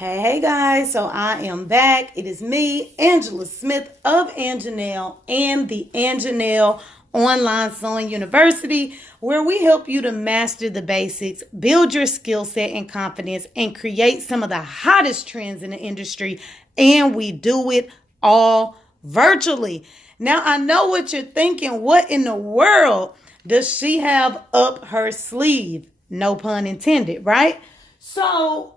Hey guys, so I am back. It is me, Angela Smith of Anjanelle and the Anjanelle Online Sewing University, where we help you to master the basics, build your skill set and confidence, and create some of the hottest trends in the industry. And we do it all virtually. Now, I know what you're thinking. What in the world does she have up her sleeve? No pun intended, right? So,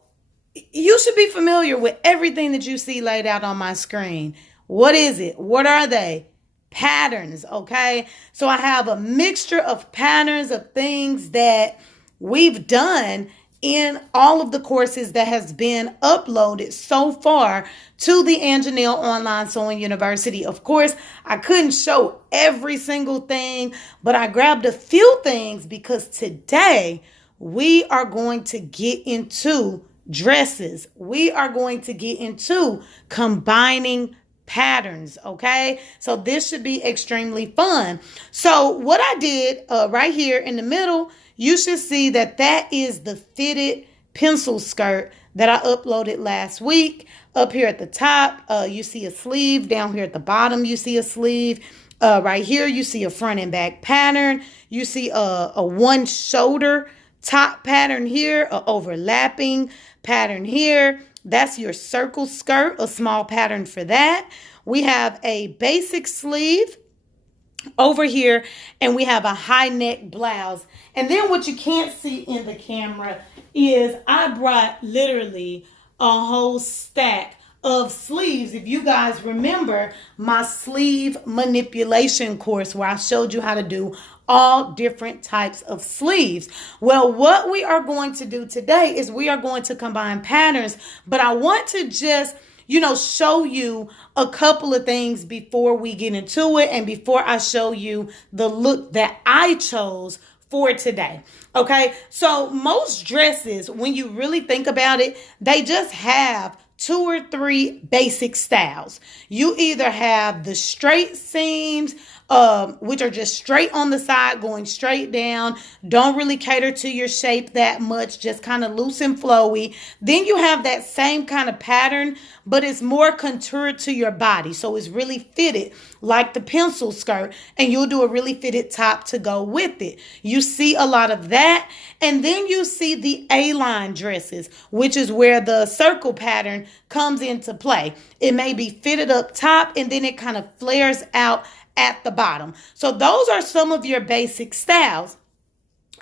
you should be familiar with everything that you see laid out on my screen. What is it? What are they? Patterns, okay? So I have a mixture of patterns of things that we've done in all of the courses that has been uploaded so far to the Anjanelle Online Sewing University. Of course, I couldn't show every single thing, but I grabbed a few things because today we are going to get into dresses. We are going to get into combining patterns, okay? So this should be extremely fun. So what I did right here in the middle, you should see that that is the fitted pencil skirt that I uploaded last week. Up here at the top, you see a sleeve. Down here at the bottom, you see a sleeve. Right here, you see a front and back pattern. You see a one shoulder top pattern here, a overlapping pattern here. That's your circle skirt, a small pattern for that. We have a basic sleeve over here, and we have a high neck blouse. And then what you can't see in the camera is I brought literally a whole stack of sleeves. If you guys remember my sleeve manipulation course where I showed you how to do all different types of sleeves. Well, what we are going to do today is we are going to combine patterns, but I want to just, show you a couple of things before we get into it and before I show you the look that I chose for today. Okay, so most dresses, when you really think about it, they just have two or three basic styles. You either have the straight seams, which are just straight on the side, going straight down, don't really cater to your shape that much, just kind of loose and flowy. Then you have that same kind of pattern, but it's more contoured to your body. So it's really fitted like the pencil skirt, and you'll do a really fitted top to go with it. You see a lot of that. And then you see the A-line dresses, which is where the circle pattern comes into play. It may be fitted up top, and then it kind of flares out at the bottom. So those are some of your basic styles.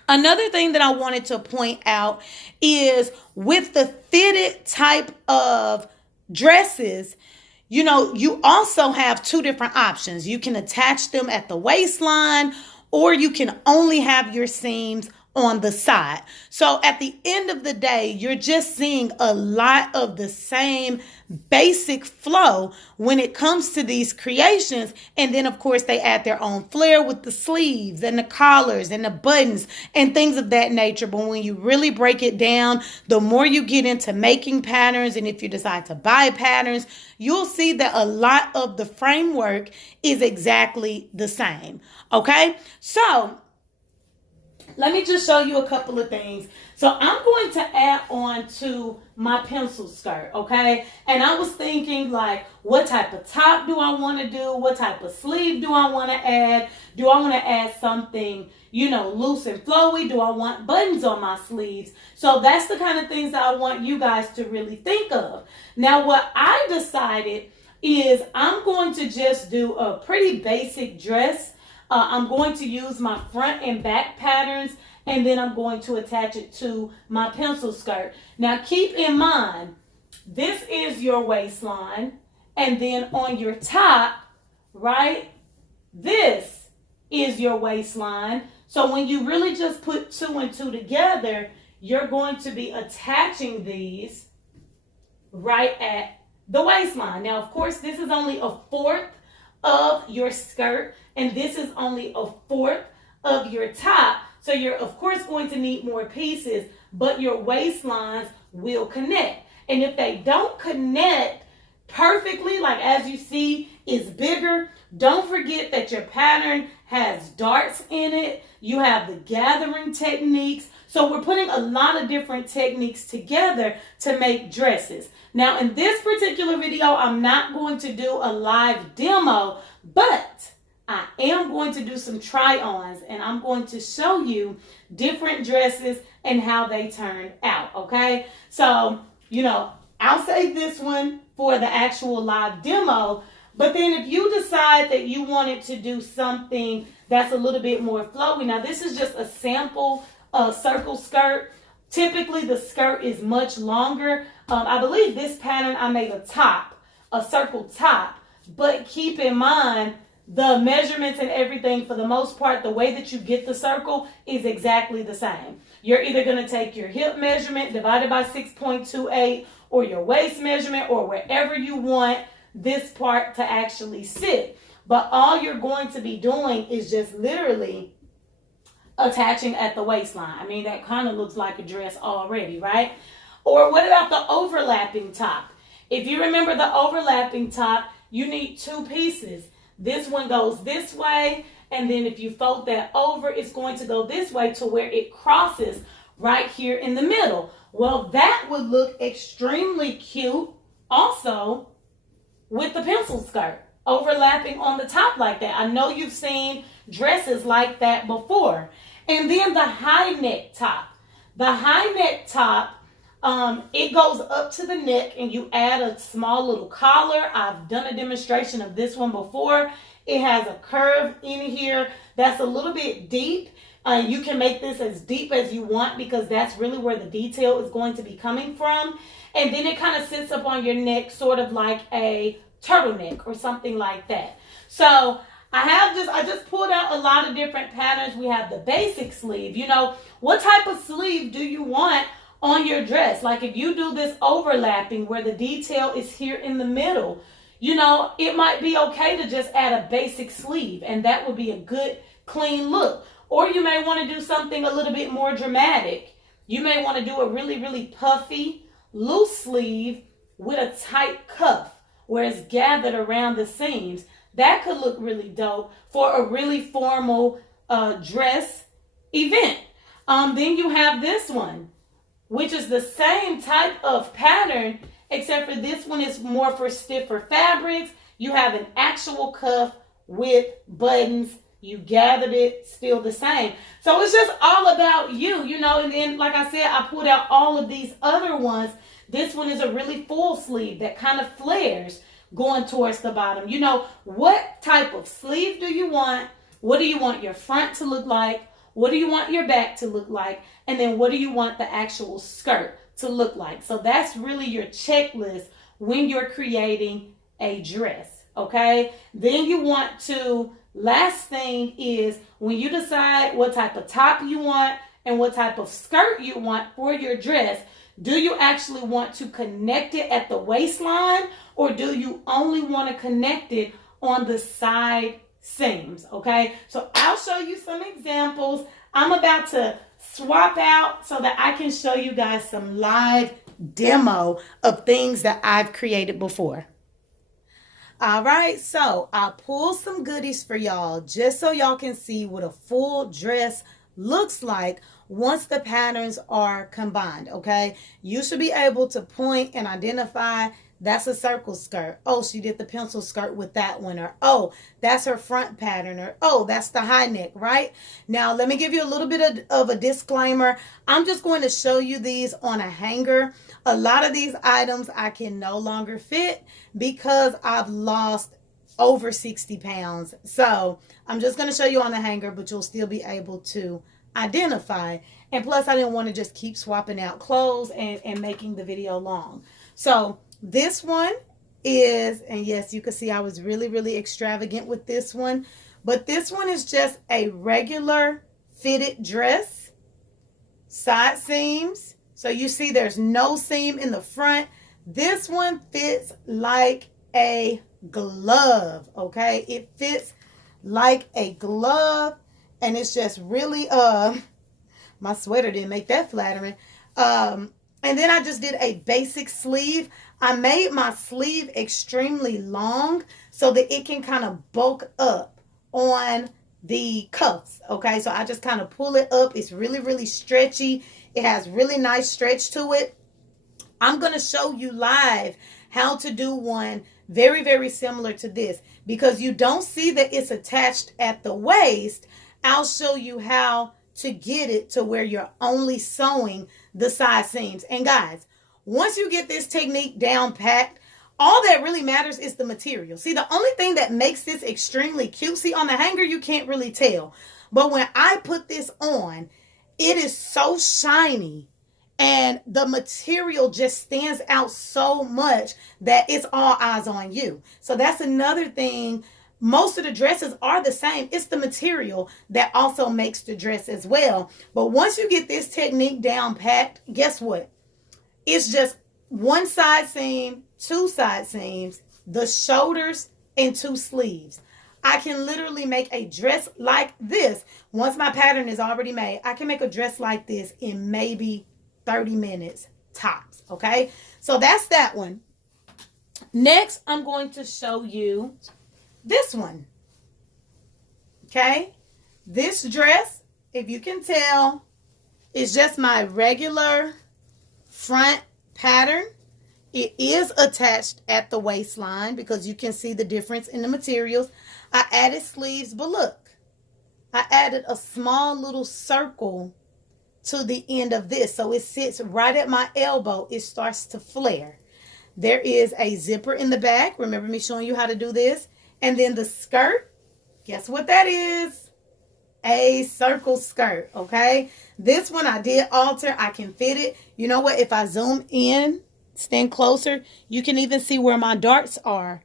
Another thing that I wanted to point out is with the fitted type of dresses, you also have two different options. You can attach them at the waistline, or you can only have your seams on the side. So at the end of the day, you're just seeing a lot of the same basic flow when it comes to these creations. And then of course they add their own flair with the sleeves and the collars and the buttons and things of that nature. But when you really break it down, the more you get into making patterns, and if you decide to buy patterns, you'll see that a lot of the framework is exactly the same. Okay, so let me just show you a couple of things. So I'm going to add on to my pencil skirt, okay? And I was thinking, like, what type of top do I want to do? What type of sleeve do I want to add? Do I want to add something, loose and flowy? Do I want buttons on my sleeves? So that's the kind of things that I want you guys to really think of. Now, what I decided is I'm going to just do a pretty basic dress. I'm going to use my front and back patterns, and then I'm going to attach it to my pencil skirt. Now keep in mind, this is your waistline, and then on your top, right, this is your waistline. So when you really just put two and two together, you're going to be attaching these right at the waistline. Now, of course, this is only a fourth of your skirt, and this is only a fourth of your top. So you're of course going to need more pieces, but your waistlines will connect. And if they don't connect perfectly, like as you see is bigger, don't forget that your pattern has darts in it. You have the gathering techniques. So we're putting a lot of different techniques together to make dresses. Now in this particular video, I'm not going to do a live demo, but I am going to do some try-ons, and I'm going to show you different dresses and how they turn out, okay? So, I'll save this one for the actual live demo, but then if you decide that you wanted to do something that's a little bit more flowy, now this is just a sample circle skirt. Typically the skirt is much longer. I believe this pattern I made a circle top, but keep in mind the measurements and everything, for the most part, the way that you get the circle is exactly the same. You're either going to take your hip measurement divided by 6.28 or your waist measurement or wherever you want this part to actually sit. But all you're going to be doing is just literally attaching at the waistline. I mean, that kind of looks like a dress already, right? Or what about the overlapping top? If you remember the overlapping top, you need two pieces. This one goes this way, and then if you fold that over, it's going to go this way to where it crosses right here in the middle. Well, that would look extremely cute also with the pencil skirt overlapping on the top like that. I know you've seen dresses like that before. And then the high neck top. The high neck top, it goes up to the neck and you add a small little collar. I've done a demonstration of this one before. It has a curve in here that's a little bit deep. You can make this as deep as you want because that's really where the detail is going to be coming from. And then it kind of sits up on your neck sort of like a turtleneck or something like that. So I just pulled out a lot of different patterns. We have the basic sleeve. What type of sleeve do you want on your dress? Like if you do this overlapping where the detail is here in the middle, it might be okay to just add a basic sleeve and that would be a good clean look. Or you may want to do something a little bit more dramatic. You may want to do a really, really puffy, loose sleeve with a tight cuff where it's gathered around the seams. That could look really dope for a really formal dress event. Then you have this one, which is the same type of pattern, except for this one is more for stiffer fabrics. You have an actual cuff with buttons. You gathered it still the same. So it's just all about you, and then like I said, I pulled out all of these other ones. This one is a really full sleeve that kind of flares going towards the bottom. What type of sleeve do you want? What do you want your front to look like? What do you want your back to look like? And then what do you want the actual skirt to look like? So that's really your checklist when you're creating a dress, okay? Then you want to, last thing is when you decide what type of top you want and what type of skirt you want for your dress, do you actually want to connect it at the waistline or do you only want to connect it on the side seams, okay? So I'll show you some examples. I'm about to swap out so that I can show you guys some live demo of things that I've created before. All right, so I pulled some goodies for y'all just so y'all can see what a full dress looks like once the patterns are combined, okay? You should be able to point and identify that's a circle skirt. Oh, she did the pencil skirt with that one. Or, oh, that's her front pattern. Or, oh, that's the high neck, right? Now, let me give you a little bit of a disclaimer. I'm just going to show you these on a hanger. A lot of these items I can no longer fit because I've lost over 60 pounds. So I'm just going to show you on the hanger, but you'll still be able to identify. And plus, I didn't want to just keep swapping out clothes and making the video long. So this one is, and yes, you can see I was really, really extravagant with this one. But this one is just a regular fitted dress. Side seams. So you see there's no seam in the front. This one fits like a glove, okay? It fits like a glove, and it's just really, my sweater didn't make that flattering. And then I just did a basic sleeve. I made my sleeve extremely long so that it can kind of bulk up on the cuffs. Okay, so I just kind of pull it up. It's really, really stretchy. It has really nice stretch to it. I'm going to show you live how to do one very, very similar to this. Because you don't see that it's attached at the waist, I'll show you how to get it to where you're only sewing the side seams. And guys, once you get this technique down packed, all that really matters is the material. See, the only thing that makes this extremely cute, see, on the hanger, you can't really tell. But when I put this on, it is so shiny. And the material just stands out so much that it's all eyes on you. So that's another thing. Most of the dresses are the same. It's the material that also makes the dress as well. But once you get this technique down packed, guess what? It's just one side seam, two side seams, the shoulders, and two sleeves. I can literally make a dress like this. Once my pattern is already made, I can make a dress like this in maybe 30 minutes tops. Okay, so that's that one. Next, I'm going to show you this one. Okay, this dress, if you can tell, is just my regular front pattern. It is attached at the waistline because you can see the difference in the materials. I added sleeves, but look, I added a small little circle to the end of this, so it sits right at my elbow. It starts to flare. There is a zipper in the back. Remember me showing you how to do this? And then the skirt, guess what that is? A circle skirt. Okay, this one I did alter. I can fit it. You know what, if I zoom in, stand closer, you can even see where my darts are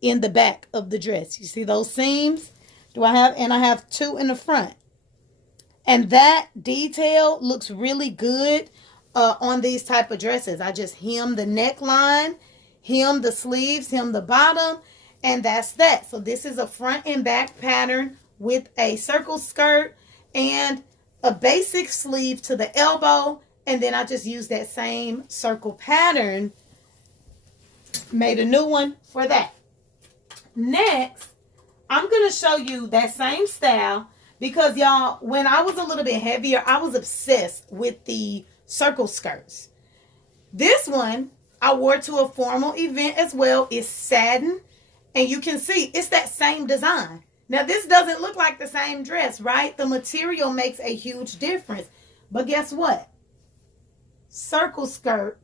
in the back of the dress. You see those seams? I have two in the front. And that detail looks really good on these type of dresses. I just hem the neckline, hem the sleeves, hem the bottom, and that's that. So this is a front and back pattern with a circle skirt and a basic sleeve to the elbow. And then I just used that same circle pattern, made a new one for that. Next, I'm going to show you that same style. Because, y'all, when I was a little bit heavier, I was obsessed with the circle skirts. This one, I wore to a formal event as well. It's satin. And you can see, it's that same design. Now, this doesn't look like the same dress, right? The material makes a huge difference. But guess what? Circle skirt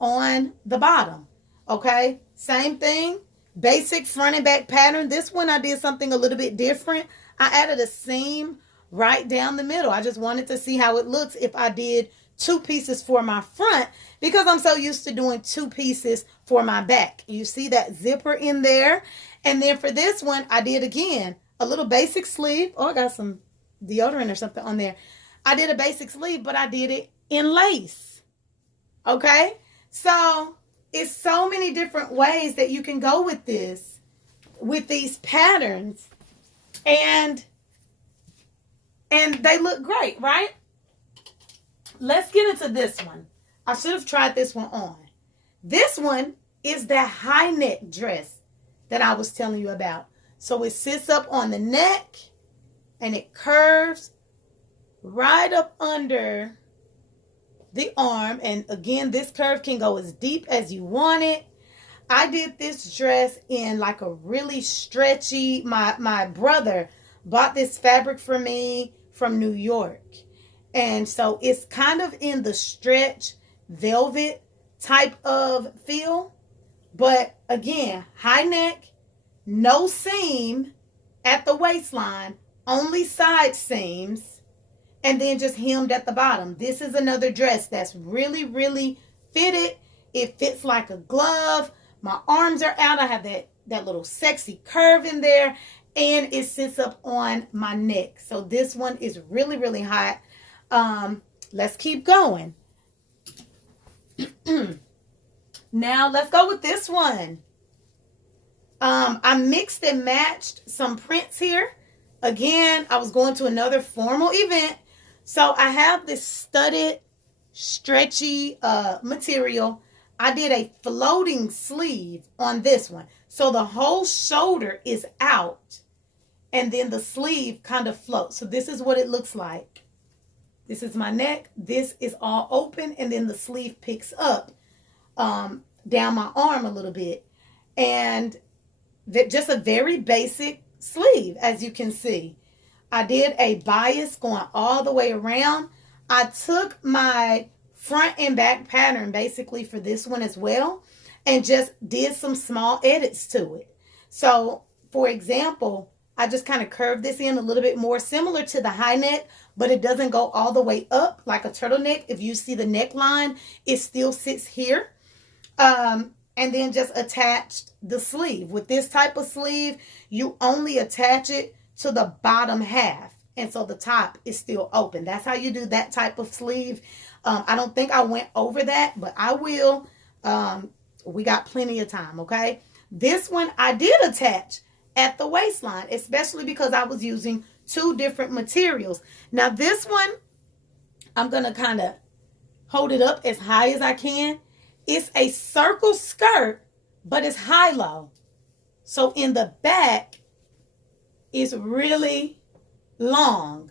on the bottom. Okay? Same thing. Basic front and back pattern. This one, I did something a little bit different. I added a seam right down the middle. I just wanted to see how it looks if I did two pieces for my front, because I'm so used to doing two pieces for my back. You see that zipper in there? And then for this one, I did again a little basic sleeve. Oh, I got some deodorant or something on there. I did a basic sleeve, but I did it in lace. Okay? So it's so many different ways that you can go with this, with these patterns. And they look great, right? Let's get into this one. I should have tried this one on. This one is that high neck dress that I was telling you about. So it sits up on the neck and it curves right up under the arm. And again, this curve can go as deep as you want it. I did this dress in like a really stretchy, my brother bought this fabric for me from New York. And so it's kind of in the stretch velvet type of feel. But again, high neck, no seam at the waistline, only side seams, and then just hemmed at the bottom. This is another dress that's really, really fitted. It fits like a glove. My arms are out. I have that little sexy curve in there. And it sits up on my neck. So this one is really, really hot. Let's keep going. Now, let's go with this one. I mixed and matched some prints here. Again, I was going to another formal event. So I have this studded, stretchy material. I did a floating sleeve on this one. So the whole shoulder is out. and then the sleeve kind of floats. So this is what it looks like. This is my neck. This is all open, and then the sleeve picks up down my arm a little bit. And just a very basic sleeve, as you can see. I did a bias going all the way around. I took my front and back pattern basically for this one as well and just did some small edits to it. So, for example, I just kind of curved this in a little bit more, similar to the high neck, but it doesn't go all the way up like a turtleneck. If you see the neckline, it still sits here. And then just attached the sleeve. With this type of sleeve, you only attach it to the bottom half. And so the top is still open. That's how you do that type of sleeve. I don't think I went over that, but I will. We got plenty of time, okay? This one I did attach at the waistline, especially because I was using two different materials. Now this one, I'm going to kind of hold it up as high as I can. It's a circle skirt, but it's high-low. So in the back, it's really long,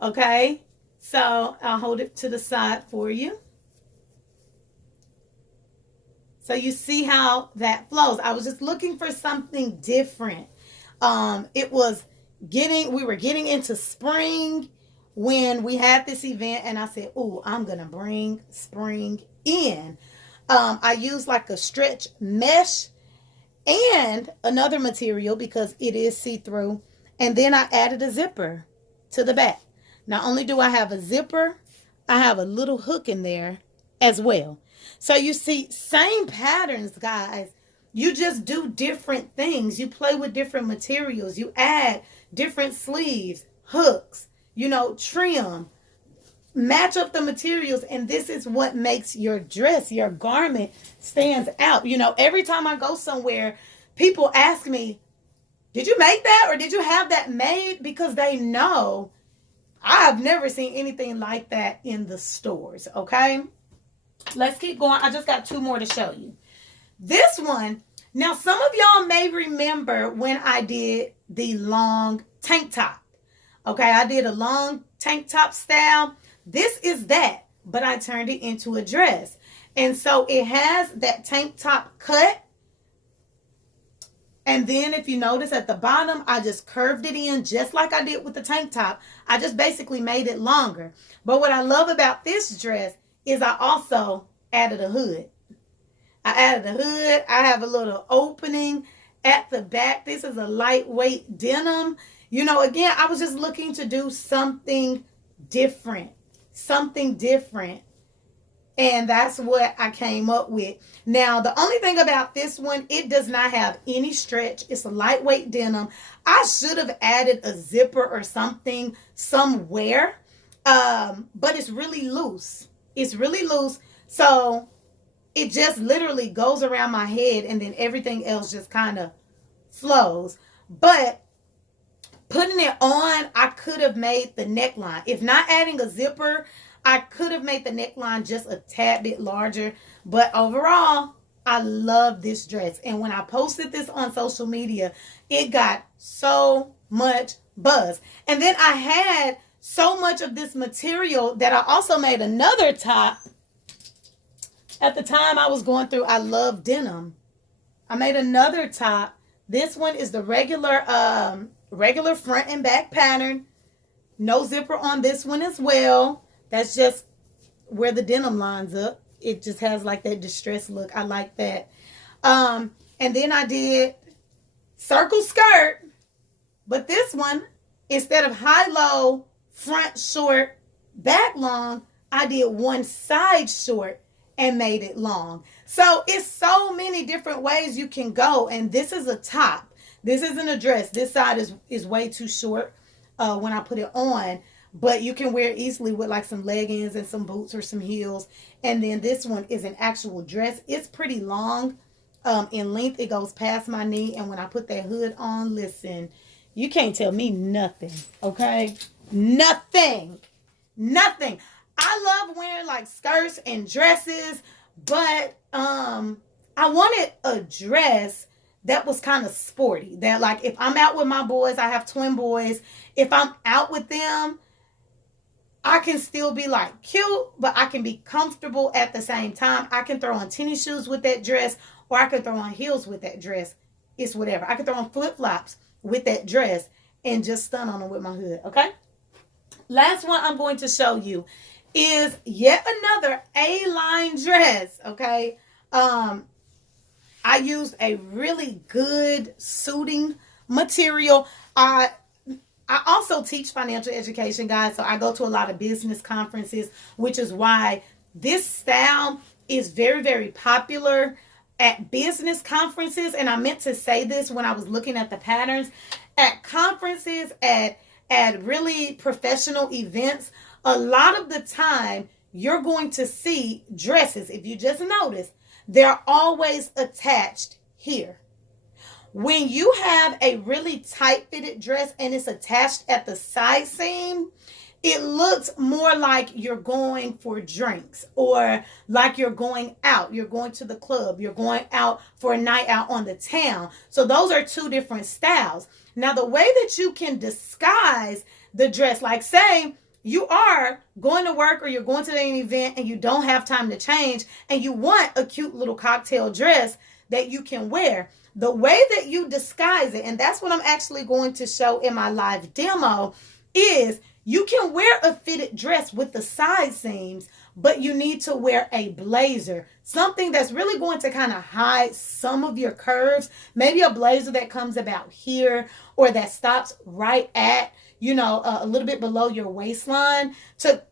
okay? So I'll hold it to the side for you. So you see how that flows. I was just looking for something different. We were getting into spring when we had this event, and I said, "Ooh, I'm gonna bring spring in." I used like a stretch mesh and another material because it is see-through. And then I added a zipper to the back. Not only do I have a zipper, I have a little hook in there as well. So you see, same patterns, guys. You just do different things. You play with different materials. You add different sleeves, hooks, trim. Match up the materials, and this is what makes your dress, your garment stands out. Every time I go somewhere, people ask me, "Did you make that, or did you have that made?" Because they know I've never seen anything like that in the stores, okay? Let's keep going. I just got two more to show you. This one, now some of y'all may remember when I did the long tank top. Okay, I did a long tank top style. This is that, but I turned it into a dress. And so it has that tank top cut. And then if you notice at the bottom, I just curved it in just like I did with the tank top. I just basically made it longer. But what I love about this dress is I also added a hood. I added a hood. I have a little opening at the back. This is a lightweight denim. Again, I was just looking to do something different. And that's what I came up with. Now, the only thing about this one, it does not have any stretch. It's a lightweight denim. I should have added a zipper or something somewhere. But it's really loose. So it just literally goes around my head, and then everything else just kind of flows. But putting it on, I could have made the neckline. If not adding a zipper, I could have made the neckline just a tad bit larger. But overall, I love this dress. And when I posted this on social media, it got so much buzz. And then I had so much of this material that I also made another top. At the time I was going through, I love denim. I made another top. This one is the regular front and back pattern. No zipper on this one as well. That's just where the denim lines up. It just has like that distressed look. I like that. And then I did circle skirt. But this one, instead of high-low, front short, back long, I did one side short and made it long. So it's so many different ways you can go. And this is a top. This isn't a dress. This side is way too short when I put it on. But you can wear it easily with like some leggings and some boots or some heels. And then this one is an actual dress. It's pretty long in length. It goes past my knee. And when I put that hood on, listen, you can't tell me nothing, okay? Nothing. I love wearing like skirts and dresses, but I wanted a dress that was kind of sporty. That like if I'm out with my boys, I have twin boys. If I'm out with them, I can still be like cute, but I can be comfortable at the same time. I can throw on tennis shoes with that dress, or I can throw on heels with that dress. It's whatever. I can throw on flip-flops with that dress and just stun on them with my hood, okay? Last one I'm going to show you is yet another A-line dress, okay? I used a really good suiting material. I also teach financial education, guys, so I go to a lot of business conferences, which is why this style is very, very popular at business conferences. And I meant to say this when I was looking at the patterns. At conferences, at really professional events, a lot of the time you're going to see dresses, if you just notice, they're always attached here. When you have a really tight fitted dress and it's attached at the side seam, it looks more like you're going for drinks or like you're going out. You're going to the club. You're going out for a night out on the town. So those are two different styles. Now, the way that you can disguise the dress, like say you are going to work or you're going to an event and you don't have time to change and you want a cute little cocktail dress that you can wear. The way that you disguise it, and that's what I'm actually going to show in my live demo, is you can wear a fitted dress with the side seams, but you need to wear a blazer. Something that's really going to kind of hide some of your curves. Maybe a blazer that comes about here or that stops right at, a little bit below your waistline to,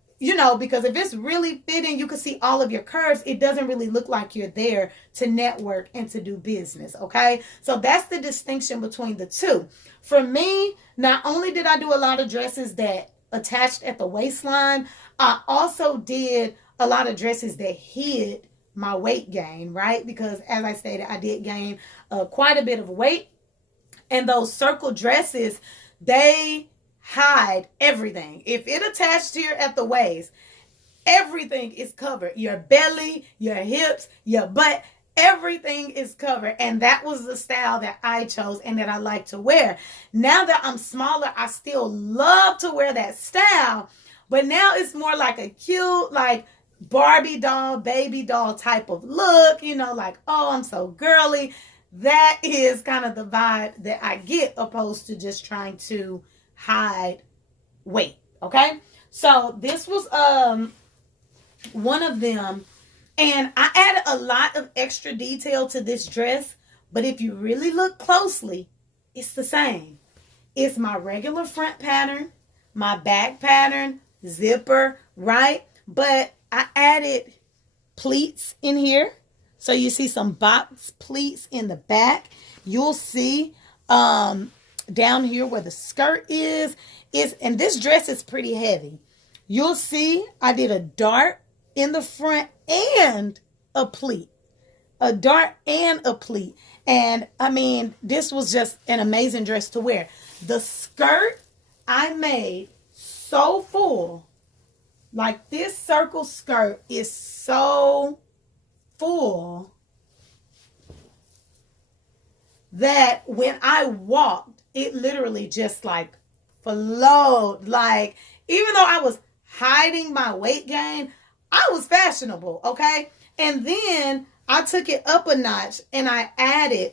because if it's really fitting, you can see all of your curves. It doesn't really look like you're there to network and to do business, okay? So that's the distinction between the two. For me, not only did I do a lot of dresses that attached at the waistline, I also did a lot of dresses that hid my weight gain, right? Because as I stated, I did gain quite a bit of weight. And those circle dresses, they hide everything. If it attached here at the waist, everything is covered. Your belly, your hips, your butt, everything is covered. And that was the style that I chose and that I like to wear. Now that I'm smaller, I still love to wear that style. But now it's more like a cute, like Barbie doll, baby doll type of look, like, oh, I'm so girly. That is kind of the vibe that I get, opposed to just trying to hide weight. Okay, so this was one of them, and I added a lot of extra detail to this dress, but if you really look closely, it's the same. It's my regular front pattern, my back pattern, zipper, right? But I added pleats in here. So you see some box pleats in the back. You'll see down here where the skirt is, and this dress is pretty heavy. You'll see I did a dart in the front and a pleat. A dart and a pleat. And I mean, this was just an amazing dress to wear. The skirt I made so full. Like this circle skirt is so full that when I walked, it literally just like flowed. Like, even though I was hiding my weight gain, I was fashionable, okay? And then I took it up a notch and I added,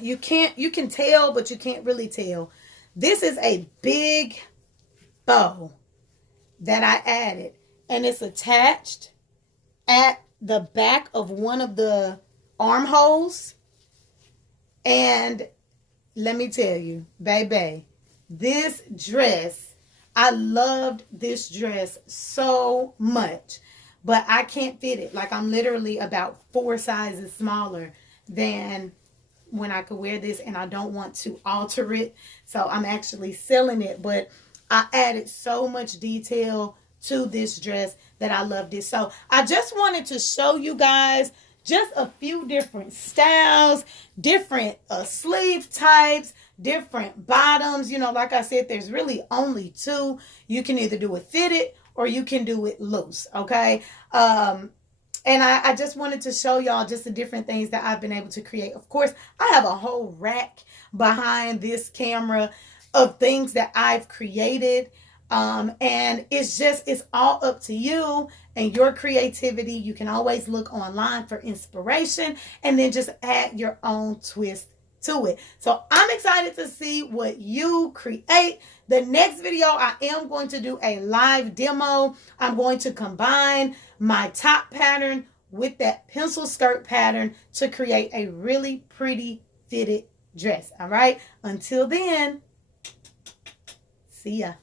you can tell, but you can't really tell. This is a big bow that I added, and it's attached at the back of one of the armholes. And let me tell you, baby, this dress, I loved this dress so much, but I can't fit it. Like, I'm literally about 4 sizes smaller than when I could wear this, and I don't want to alter it. So I'm actually selling it, but I added so much detail to this dress that I loved it. So I just wanted to show you guys just a few different styles, different sleeve types, different bottoms. Like I said, there's really only 2. You can either do it fitted or you can do it loose, okay? And I just wanted to show y'all just the different things that I've been able to create. Of course, I have a whole rack behind this camera of things that I've created. And it's all up to you and your creativity. You can always look online for inspiration and then just add your own twist to it. So I'm excited to see what you create. The next video, I am going to do a live demo. I'm going to combine my top pattern with that pencil skirt pattern to create a really pretty fitted dress. All right. Until then, see ya.